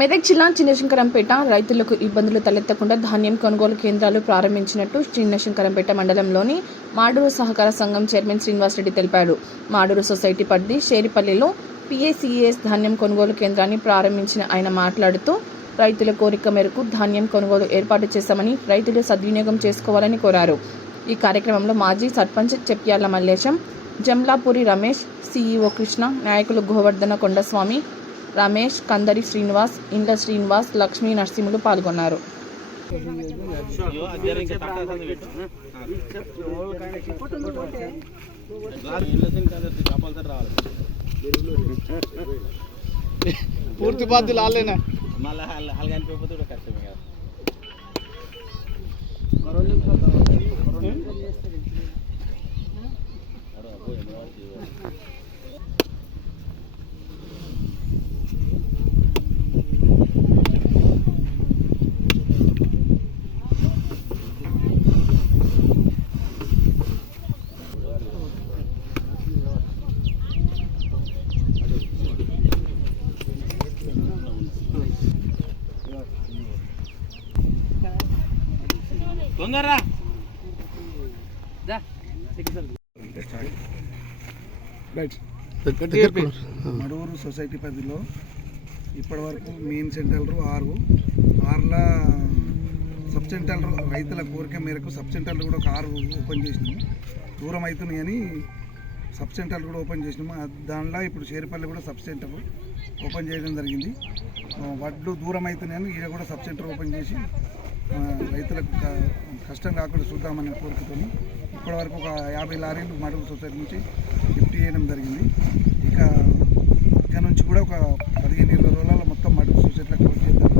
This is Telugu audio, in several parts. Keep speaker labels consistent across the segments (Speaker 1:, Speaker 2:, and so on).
Speaker 1: మెదక్ జిల్లా చిన్నశంకరంపేట రైతులకు ఇబ్బందులు తలెత్తకుండా ధాన్యం కొనుగోలు కేంద్రాలు ప్రారంభించినట్టు చిన్నశంకరంపేట మండలంలోని మాడూరు సహకార సంఘం చైర్మన్ శ్రీనివాసరెడ్డి తెలిపారు మాడూరు సొసైటీ పరిధి షేరిపల్లిలో పిఏసీఎస్ ధాన్యం కొనుగోలు కేంద్రాన్ని ప్రారంభించిన ఆయన మాట్లాడుతూ రైతుల కోరిక మేరకు ధాన్యం కొనుగోలు ఏర్పాటు చేశామని రైతులు సద్వినియోగం చేసుకోవాలని కోరారు. ఈ కార్యక్రమంలో మాజీ సర్పంచ్ చెప్యాల మల్లేశం జమ్లాపురి రమేష్ సీఈఓ కృష్ణ నాయకులు గోవర్ధన కొండస్వామి రమేష్ కందరి శ్రీనివాస్ ఇండ్ల శ్రీనివాస్ లక్ష్మీ నరసింహులు పాల్గొన్నారు.
Speaker 2: పూర్తి బాధ్యులు వాళ్ళేనా
Speaker 3: మళ్ళీ అలాగ అనిపోతే కూడా కష్టమే కదా. తొందరరా.
Speaker 2: రైట్
Speaker 4: మడూరు సొసైటీ పరిధిలో ఇప్పటివరకు మెయిన్ సెంటర్లు ఆరు. ఆరుల సబ్ సెంటర్లు రైతుల కోరిక మేరకు సబ్ సెంటర్లు కూడా ఒక ఆరు ఓపెన్ చేసినాము దూరం అవుతున్నాయి అని సబ్ సెంటర్లు కూడా ఓపెన్ చేసినాము దానిలో ఇప్పుడు షేరిపల్లి కూడా సబ్ సెంటర్ ఓపెన్ చేయడం జరిగింది. వడ్లు దూరం అవుతున్నాయని ఈడ కూడా సబ్ సెంటర్ ఓపెన్ చేసి రైతులకు కష్టం కాకుండా చూద్దామని కోరికతో ఇప్పటివరకు ఒక యాభై లారీలు మడుగు సొసైటీ నుంచి గిఫ్ట్ చేయడం జరిగింది. ఇక ఇక్కడ నుంచి కూడా ఒక పదిహేను ఇరవై రోజుల మొత్తం మడుగు సొసైటీలో క్లోజ్ చేద్దాం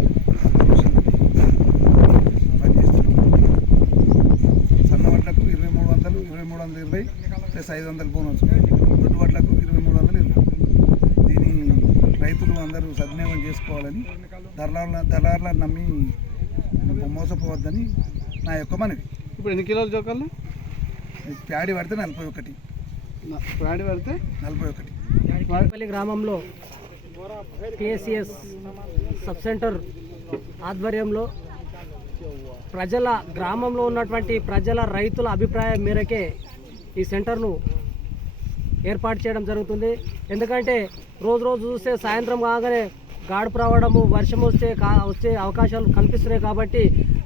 Speaker 4: సన్న ఇరవై మూడు వందలు ఇరవై మూడు వందల ఇరవై ప్లస్ ఐదు వందల బోనస్ రెండు వడ్లకు ఇరవై మూడు వందలు ఇరవై. దీన్ని రైతులు అందరూ సద్వినియోగం చేసుకోవాలని దళారుల దళారులను నమ్మి మోసపోవద్దని నా యొక్క మనవి.
Speaker 2: ఇప్పుడు ఎన్ని కిలోలు జోకాలు?
Speaker 4: ప్యాడీ పడితే నలభై ఒకటి.
Speaker 2: ప్రాణి పెడితే?
Speaker 4: నలభై ఒకటి.
Speaker 5: పల్లి గ్రామంలో పిఎస్సిఎస్ సబ్ సెంటర్ ఆధ్వర్యంలో ప్రజల గ్రామంలో ఉన్నటువంటి ప్రజల రైతుల అభిప్రాయం మేరకే ఈ సెంటర్ను ఏర్పాటు చేయడం జరుగుతుంది. ఎందుకంటే రోజు రోజు చూస్తే సాయంత్రం కాగానే గాడుపు రావడము వర్షం వస్తే కా వచ్చే అవకాశాలు కనిపిస్తున్నాయి కాబట్టి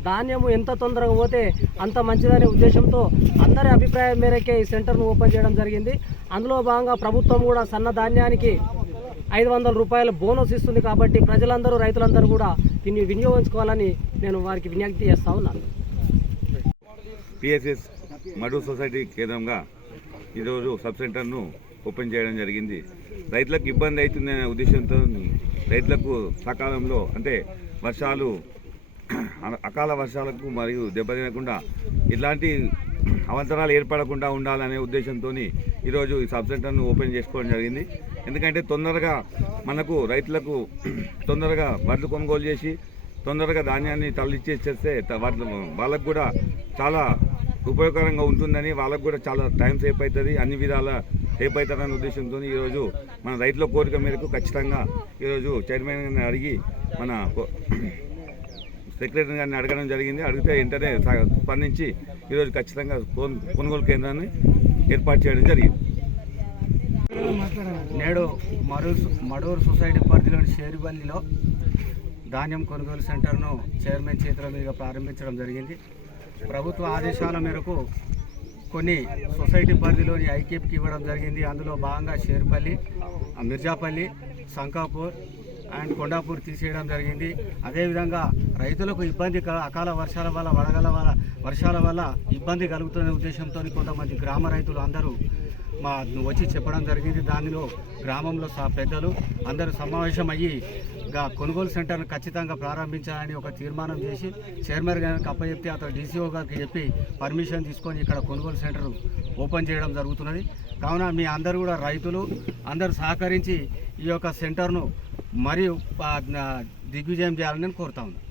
Speaker 5: ధాన్యము ఎంత తొందరగా పోతే అంత మంచిదనే ఉద్దేశంతో అందరి అభిప్రాయం మేరకే ఈ సెంటర్ను ఓపెన్ చేయడం జరిగింది. అందులో భాగంగా ప్రభుత్వం కూడా సన్న ధాన్యానికి ఐదు వందల రూపాయల బోనస్ ఇస్తుంది కాబట్టి ప్రజలందరూ రైతులందరూ కూడా దీన్ని వినియోగించుకోవాలని నేను వారికి విజ్ఞప్తి చేస్తా ఉన్నాను.
Speaker 6: పిఎస్ఎస్ మడు సొసైటీ కేంద్రంగా ఈరోజు సబ్ సెంటర్ను ఓపెన్ చేయడం జరిగింది. రైతులకు ఇబ్బంది అవుతుందనే ఉద్దేశంతో రైతులకు సకాలంలో అంటే వర్షాలు అకాల వర్షాలకు మరియు దెబ్బతినకుండా ఇలాంటి అవంతరాలు ఏర్పడకుండా ఉండాలనే ఉద్దేశంతో ఈరోజు ఈ సబ్ సెంటర్ను ఓపెన్ చేసుకోవడం జరిగింది. ఎందుకంటే తొందరగా మనకు రైతులకు తొందరగా వడ్లు కొనుగోలు చేసి తొందరగా ధాన్యాన్ని తరలిచ్చేసేస్తే వాళ్ళ వాళ్ళకు కూడా చాలా ఉపయోగకరంగా ఉంటుందని వాళ్ళకు కూడా చాలా టైం సేఫ్ అవుతుంది. అన్ని విధాల సేఫ్ ఉద్దేశంతో ఈరోజు మన రైతుల కోరిక మేరకు ఖచ్చితంగా ఈరోజు చైర్మన్ గారిని అడిగి మన సెక్రటరీ గారిని అడగడం జరిగింది. అడిగితే వెంటనే స్పందించి ఈరోజు ఖచ్చితంగా కొను- కొనుగోలు కేంద్రాన్ని ఏర్పాటు చేయడం జరిగింది.
Speaker 7: నేడు మరూరు మడూరు సొసైటీ పరిధిలోని షేరుబల్లిలో ధాన్యం కొనుగోలు సెంటర్ను చైర్మన్ చేతుల మీదుగా ప్రారంభించడం జరిగింది. ప్రభుత్వ ఆదేశాల మేరకు కొన్ని సొసైటీ పరిధిలోని ఐకేపీకి ఇవ్వడం జరిగింది. అందులో భాగంగా షేర్పల్లి మిర్జాపల్లి సంకాపూర్ అండ్ కొండాపూర్ తీసేయడం జరిగింది. అదేవిధంగా రైతులకు ఇబ్బంది క- అకాల వర్షాల వల్ల వడగల వల్ల వర్షాల వల్ల ఇబ్బంది కలుగుతున్న ఉద్దేశంతో కొంతమంది గ్రామ రైతులు అందరూ మా వచ్చి చెప్పడం జరిగింది. దానిలో గ్రామంలో సా పెద్దలు అందరూ సమావేశం అయ్యి కొనుగోలు సెంటర్ను ఖచ్చితంగా ప్రారంభించాలని ఒక తీర్మానం చేసి చైర్మన్ గారికి అప్పచెప్తే అతను డీసీఓ గారికి చెప్పి పర్మిషన్ తీసుకొని ఇక్కడ కొనుగోలు సెంటర్ ఓపెన్ చేయడం జరుగుతున్నది. కావున మీ అందరూ కూడా రైతులు అందరూ సహకరించి ఈ యొక్క సెంటర్ను మరియు ఆ, దిగ్విజయం చేయాలని నేను కోరుతా ఉన్నాను